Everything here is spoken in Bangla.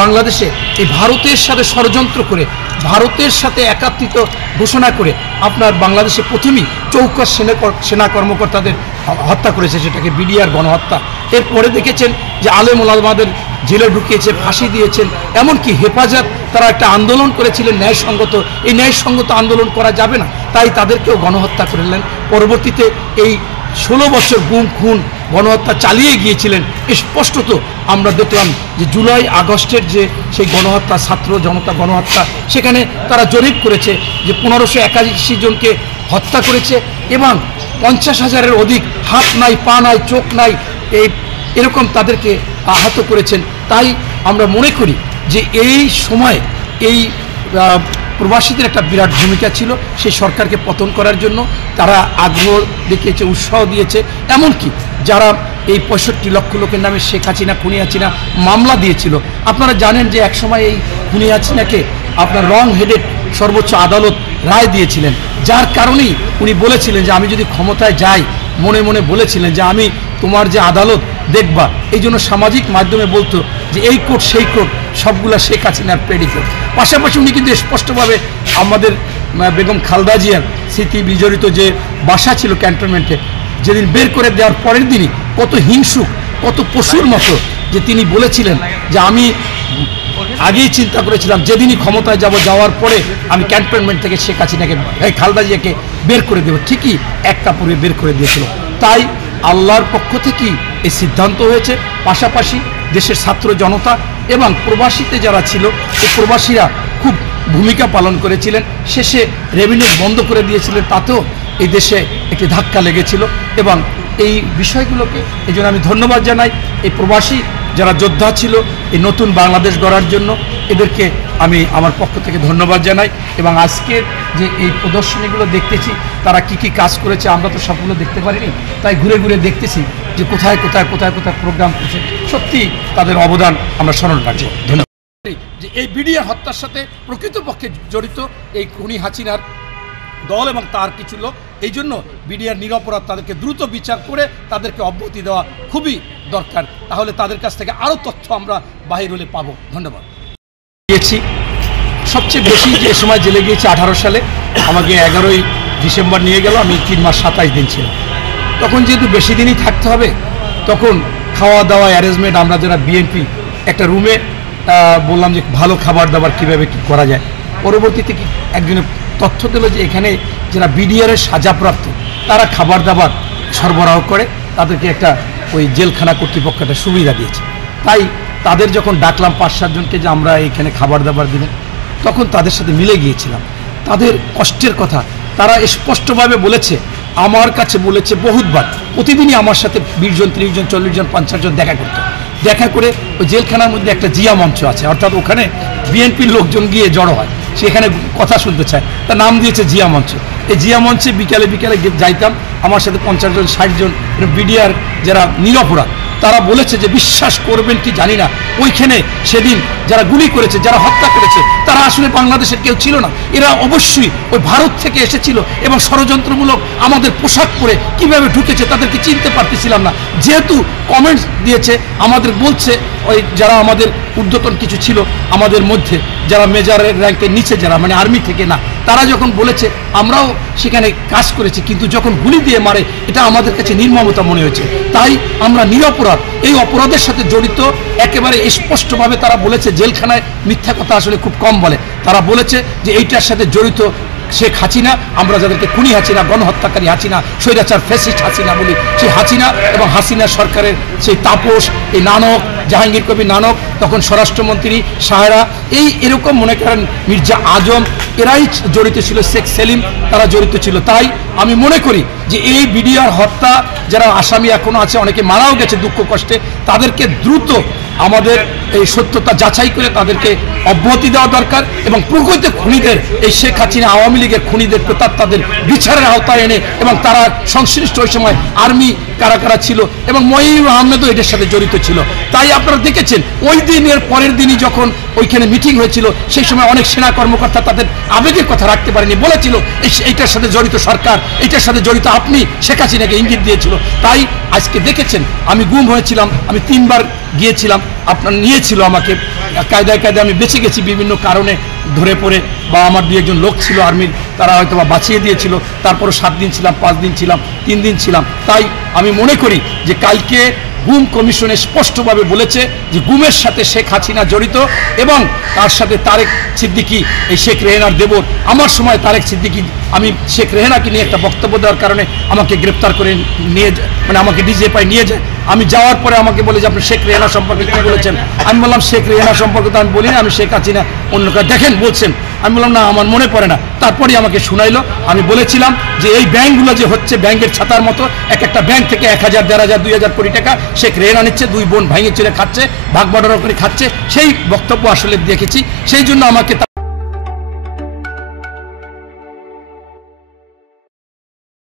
বাংলাদেশে এই ভারতের সাথে ষড়যন্ত্র করে ভারতের সাথে একাত্মিত ঘোষণা করে আপনার বাংলাদেশে প্রথমেই চৌকাশ সেনা কর্মকর্তাদের হত্যা করেছে, সেটাকে বিডিআর গণহত্যা। এরপরে দেখেছেন যে আলেম ওলামাদের জেলে ঢুকিয়েছে, ফাঁসি দিয়েছেন, এমনকি হেফাজত তারা একটা আন্দোলন করেছিলেন ন্যায়সঙ্গত, এই ন্যায়সঙ্গত আন্দোলন করা যাবে না, তাই তাদেরকেও গণহত্যা করলেন। পরবর্তীতে এই 16 বছর গুম খুন গণহত্যা চালিয়ে গিয়েছিলেন। স্পষ্টত আমরা দেখলাম যে জুলাই আগস্টের যে সেই গণহত্যা, ছাত্র জনতা গণহত্যা, সেখানে তারা জরিপ করেছে যে 1581 জনকে হত্যা করেছে এবং 50,000-এর অধিক হাত নাই, পা নাই, চোখ নাই, এরকম তাদেরকে আহত করেছেন। তাই আমরা মনে করি যে এই সময় এই প্রবাসীদের একটা বিরাট ভূমিকা ছিল সেই সরকারকে পতন করার জন্য। তারা আগ্রহ দেখিয়েছে, উৎসাহ দিয়েছে, এমনকি যারা এই 65 লক্ষ লোকের নামে শেখ হাসিনা, খুনি হাসিনা মামলা দিয়েছিল। আপনারা জানেন যে একসময় এই খুনি হাসিনাকে আপনার রং হেডেড সর্বোচ্চ আদালত রায় দিয়েছিলেন, যার কারণেই উনি বলেছিলেন যে আমি যদি ক্ষমতায় যাই, মনে মনে বলেছিলেন যে আমি তোমার যে আদালত দেখবা। এই জন্য সামাজিক মাধ্যমে বলতো যে এই কোর্ট সেই কোর্ট, সবগুলা শেখ হাসিনার প্রেডিকোট। পাশাপাশি উনি কিন্তু স্পষ্টভাবে আমাদের বেগম খালেদা জিয়ার স্মৃতি বিজড়িত যে বাসা ছিল ক্যান্টনমেন্টে, যেদিন বের করে দেওয়ার পরের দিনই কত হিংসুক, কত পশুর মতো যে তিনি বলেছিলেন যে আমি আগেই চিন্তা করেছিলাম যেদিনই ক্ষমতায় যাব, যাওয়ার পরে আমি ক্যান্টনমেন্ট থেকে শেখ হাসিনাকে, খালেদা জিয়াকে বের করে দেব। ঠিকই এক কাপড়ে বের করে দিয়েছিল। তাই আল্লাহর পক্ষ থেকেই এই সিদ্ধান্ত হয়েছে। পাশাপাশি দেশের ছাত্র জনতা এবং প্রবাসীতে যারা ছিল, এই প্রবাসীরা খুব ভূমিকা পালন করেছিলেন। শেষে রেভিনিউ বন্ধ করে দিয়েছিলেন, তাতেও এই দেশে একটি ধাক্কা লেগেছিল। এবং এই বিষয়গুলোকে এই জন্য আমি ধন্যবাদ জানাই এই প্রবাসী যারা যোদ্ধা ছিল এই নতুন বাংলাদেশ গড়ার জন্য, এদেরকে আমি আমার পক্ষ থেকে ধন্যবাদ জানাই। এবং আজকের যে এই প্রদর্শনীগুলো দেখতেছি তারা কি কি কাজ করেছে, আমরা তো সবগুলো দেখতে পারিনি, তাই ঘুরে ঘুরে দেখতেছি যে কোথায় কোথায় কোথায় কোথায় প্রোগ্রাম করছে। সত্যি তাদের অবদান আমরা স্মরণ রাখবো। ধন্যবাদ। যে এই বিডিআর হত্যার সাথে প্রকৃতপক্ষে জড়িত এই খুনি হাসিনার দল এবং তার কিছু লোক, এই জন্য বিডিআর নিরপরাধ, তাদেরকে দ্রুত বিচার করে তাদেরকে অব্যাহতি দেওয়া খুবই দরকার। তাহলে তাদের কাছ থেকে আরও তথ্য আমরা বাহির হলে পাবো। ধন্যবাদ। গিয়েছি সবচেয়ে বেশি যে সময় জেলে গিয়েছি 18 সালে, আমাকে 11ই ডিসেম্বর নিয়ে গেল, আমি 3 মাস 27 দিন ছিলাম। তখন যেহেতু বেশি দিনই থাকতে হবে, তখন খাওয়া দাওয়া অ্যারেঞ্জমেন্ট, আমরা যারা বিএনপি একটা রুমে বললাম যে ভালো খাবার দাবার কীভাবে কী করা যায়। পরবর্তীতে কি একজনের তথ্য দিল যে এখানে যারা বিডিআরের সাজাপ্রাপ্ত তারা খাবার দাবার সরবরাহ করে, তাদেরকে একটা ওই জেলখানা কর্তৃপক্ষ একটা সুবিধা দিয়েছে। তাই তাদের যখন ডাকলাম 5-7 জনকে যে আমরা এখানে খাবার দাবার দিবেন, তখন তাদের সাথে মিলে গিয়েছিলাম। তাদের কষ্টের কথা তারা স্পষ্টভাবে বলেছে, আমার কাছে বলেছে বহুতবার, প্রতিদিনই আমার সাথে 20 জন 30 জন 40 জন 50 জন দেখা করতো। দেখা করে ওই জেলখানার মধ্যে একটা জিয়া মঞ্চ আছে, অর্থাৎ ওখানে বিএনপির লোকজন গিয়ে জড়ো হয়, সেখানে কথা শুনতে চায়, তার নাম দিয়েছে জিয়া মঞ্চ। এই জিয়া মঞ্চে বিকালে বিকালে যাইতাম, আমার সাথে 50 জন 60 জন বিডিআর যারা নিরপরাধ, তারা বলেছে যে বিশ্বাস করবেন কি জানি না, ওইখানে সেদিন যারা গুলি করেছে, যারা হত্যা করেছে, তারা আসলে বাংলাদেশের কেউ ছিল না। এরা অবশ্যই ওই ভারত থেকে এসেছিল এবং ষড়যন্ত্রমূলক আমাদের পোশাক পরে কিভাবে ঢুকেছে তাদেরকে চিনতে পারতেছিলাম না। যেহেতু কমেন্টস দিয়েছে, আমাদের বলছে ওই যারা আমাদের ঊর্ধ্বতন কিছু ছিল আমাদের মধ্যে, যারা মেজরের র্যাঙ্কের নিচে যারা, মানে আর্মি থেকে না, তারা যখন বলেছে আমরাও সেখানে কাজ করেছি, কিন্তু যখন গুলি দিয়ে মারে এটা আমাদের কাছে নির্মমতা মনে হয়েছে। তাই আমরা নিরপরাধ, এই অপরাধের সাথে জড়িত একেবারে স্পষ্টভাবে তারা বলেছে। জেলখানায় মিথ্যা কথা আসলে খুব কম বলে। তারা বলেছে যে এইটার সাথে জড়িত শেখ হাসিনা, আমরা যাদেরকে খুনি হাসিনা, গণহত্যাকারী হাসিনা, স্বৈরাচার ফ্যাসিস্ট হাসিনা বলি, সেই হাসিনা এবং হাসিনা সরকারের সেই তাপস, এই নানক, জাহাঙ্গীর কবির নানক, তখন স্বরাষ্ট্রমন্ত্রী সাহেরা, এরকম মনে করেন মির্জা আজম, এরাই জড়িত ছিল, শেখ সেলিম তারা জড়িত ছিল। তাই আমি মনে করি যে এই বিডিআর হত্যা যারা আসামি এখনও আছে, অনেকে মারাও গেছে দুঃখ কষ্টে, তাদেরকে দ্রুত আমাদের এই সত্যতা যাচাই করে তাদেরকে অব্যাহতি দেওয়া দরকার এবং প্রকৃত খুনিদের, এই শেখ হাসিনা আওয়ামী লীগের খুনিদের তাদের বিচারের আওতায় এনে, এবং তারা সংশ্লিষ্ট ওই সময় আর্মি কারা কারা ছিল এবং মঈনুল আহমেদও এদের সাথে জড়িত ছিল। তাই আপনারা দেখেছেন ওই দিনের পরের দিনই যখন ওইখানে মিটিং হয়েছিল, সেই সময় অনেক সেনা কর্মকর্তা তাদের আবেগের কথা রাখতে পারেনি, বলেছিল এইটার সাথে জড়িত সরকার, এইটার সাথে জড়িত আপনি, শেখ হাসিনাকে ইঙ্গিত দিয়েছিল। তাই আজকে দেখেছেন আমি গুম হয়েছিলাম, আমি 3 বার গিয়েছিলাম, আপনার নিয়েছিল আমাকে, কায়দায় কায়দায় আমি বেঁচে গেছি বিভিন্ন কারণে ধরে পড়ে, বা আমার দু একজন লোক ছিল আর্মির, তারা হয়তো বা বাঁচিয়ে দিয়েছিল। তারপরও 7 দিন ছিলাম, 5 দিন ছিলাম, 3 দিন ছিলাম। তাই আমি মনে করি যে কালকে গুম কমিশনে স্পষ্টভাবে বলেছে যে গুমের সাথে শেখ হাসিনা জড়িত, এবং তার সাথে তারেক সিদ্দিকী, এই শেখ রেহানার দেবর। আমার সময় তারেক সিদ্দিকী, আমি শেখ রেহানাকে নিয়ে একটা বক্তব্য দেওয়ার কারণে আমাকে গ্রেপ্তার করে নিয়ে যায়, মানে আমাকে ডিজিএফআই নিয়ে যায়। আমি যাওয়ার পরে আমাকে বলে যে আপনি শেখ রেহানা সম্পর্কে কী বলেছেন। আমি বললাম শেখ রেহানা সম্পর্কে তো আমি বলি না, আমি শেখ হাসিনা অন্য কাজ দেখেন বলছেন। আমি বললাম না, আমার মনে পড়ে না। তারপরেই আমাকে শুনাইলো। আমি বলেছিলাম যে এই ব্যাংকগুলো যে হচ্ছে ব্যাংকের ছাতার মতো, এক একটা ব্যাংক থেকে 1000, 1500, 2000 কোটি টাকা শেখ রেহানা নিচ্ছে, 2 বোন ভাঙে চলে খাচ্ছে, ভাগ বাটোয়ারা করে খাচ্ছে। সেই বক্তব্য আসলে দেখেছি, সেই জন্য আমাকে